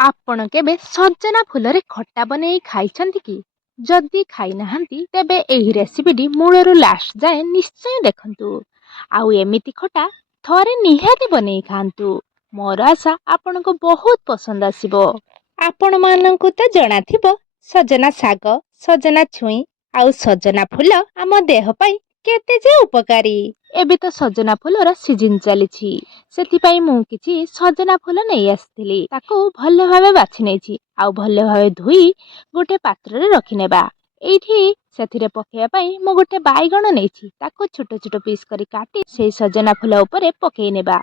ଆପଣ କେବେ ସଜନା ଫୁଲରେ ଖଟା ବନେଇ ଖାଇଛନ୍ତି କି? ଯଦି ଖାଇନାହାନ୍ତି ତେବେ ଏହି ରେସିପିଟି ମୂଳରୁ ଲାଷ୍ଟ ଯାଏଁ ନିଶ୍ଚୟ ଦେଖନ୍ତୁ। ଆଉ ଏମିତି ଖଟା ଥରେ ନିହାତି ବନେଇ ଖାଆନ୍ତୁ। ମୋର ଆଶା ଆପଣଙ୍କୁ ବହୁତ ପସନ୍ଦ ଆସିବ। ଆପଣମାନଙ୍କୁ ତ ଜଣାଥିବ ସଜନା ଶାଗ, ସଜନା ଛୁଇଁ ଆଉ ସଜନା ଫୁଲ ଆମ ଦେହ ପାଇଁ କେତେ ଯେ ଉପକାରୀ। ଏବେ ତ ସଜନା ଫୁଲର ସିଜିନ୍ ଚାଲିଛି, ସେଥିପାଇଁ ମୁଁ କିଛି ସଜନା ଫୁଲ ନେଇ ଆସିଥିଲି। ତାକୁ ଭଲ ଭାବେ ବାଛି ନେଇଛି ଆଉ ଭଲ ଭାବେ ଧୋଇ ଗୋଟେ ପାତ୍ରରେ ରଖିନେବା। ଏଇଠି ସେଥିରେ ପକେଇବା ପାଇଁ ମୁଁ ଗୋଟେ ବାଇଗଣ ନେଇଛି, ତାକୁ ଛୋଟ ଛୋଟ ପିସ୍ କରି କାଟି ସେଇ ସଜନା ଫୁଲ ଉପରେ ପକେଇ ନେବା।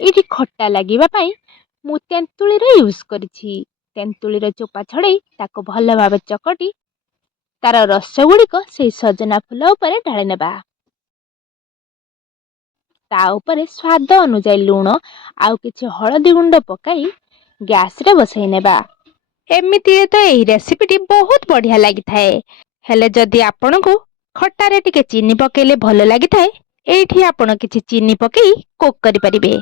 ଏଇଠି ଖଟା ଲାଗିବା ପାଇଁ ମୁଁ ତେନ୍ତୁଳିର ୟୁଜ୍ କରିଛି। ତେନ୍ତୁଳିର ଚୋପା ଛଡ଼େଇ ତାକୁ ଭଲ ଭାବେ ଚକଟି ତାର ରସ ଗୁଡ଼ିକ ସେଇ ସଜନା ଫୁଲ ଉପରେ ଢାଳି ନେବା। ତା ଉପରେ ସ୍ୱାଦ ଅନୁଯାୟୀ ଲୁଣ ଆଉ କିଛି ହଳଦୀ ଗୁଣ୍ଡ ପକାଇ ଗ୍ୟାସରେ ବସାଇ ନେବା। ଏମିତିରେ ତ ଏହି ରେସିପିଟି ବହୁତ ବଢ଼ିଆ ଲାଗିଥାଏ, ହେଲେ ଯଦି ଆପଣଙ୍କୁ ଖଟାରେ ଟିକେ ଚିନି ପକେଇଲେ ଭଲ ଲାଗିଥାଏ, ଏଇଠି ଆପଣ କିଛି ଚିନି ପକେଇ କୁକ୍ କରିପାରିବେ।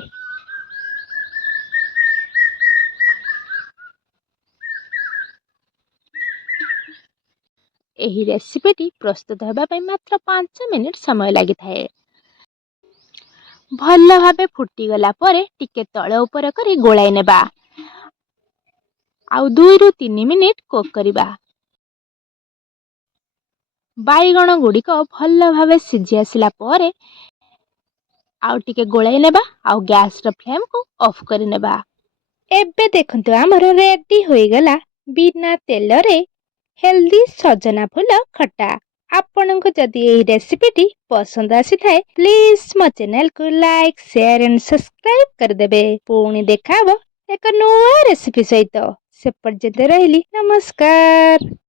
ଏହି ରେସିପିଟି ପ୍ରସ୍ତୁତ ହେବା ପାଇଁ ମାତ୍ର 5 ମିନିଟ୍ ସମୟ ଲାଗିଥାଏ। ଭଲ ଭାବେ ଫୁଟିଗଲା ପରେ ଟିକେ ତଳ ଉପର କରି ଗୋଳାଇ ନେବା ଆଉ 2 ରୁ 3 ମିନିଟ୍ କୁକ୍ କରିବା। ବାଇଗଣ ଗୁଡ଼ିକ ଭଲ ଭାବେ ସିଝି ଆସିଲା ପରେ ଆଉ ଟିକେ ଗୋଳାଇ ନେବା ଆଉ ଗ୍ୟାସର ଫ୍ଲେମ୍କୁ ଅଫ୍ କରିନେବା। ଏବେ ଦେଖନ୍ତୁ ଆମର ରେଡି ହୋଇଗଲା ବିନା ତେଲରେ ହେଲ୍ଦି ସଜନା ଫୁଲ ଖଟା। ଆପଣଙ୍କୁ ଯଦି ଏହି ରେସିପିଟି ପସନ୍ଦ ଆସିଥାଏ, ପ୍ଲିଜ୍ ମୋ ଚ୍ୟାନେଲକୁ ଲାଇକ୍, ସେୟାର ଆଣ୍ଡ ସବସ୍କ୍ରାଇବ୍ କରିଦେବେ। ପୁଣି ଦେଖାହବ ଏକ ନୂଆ ରେସିପି ସହିତ। ସେ ପର୍ଯ୍ୟନ୍ତ ରହିଲି, ନମସ୍କାର।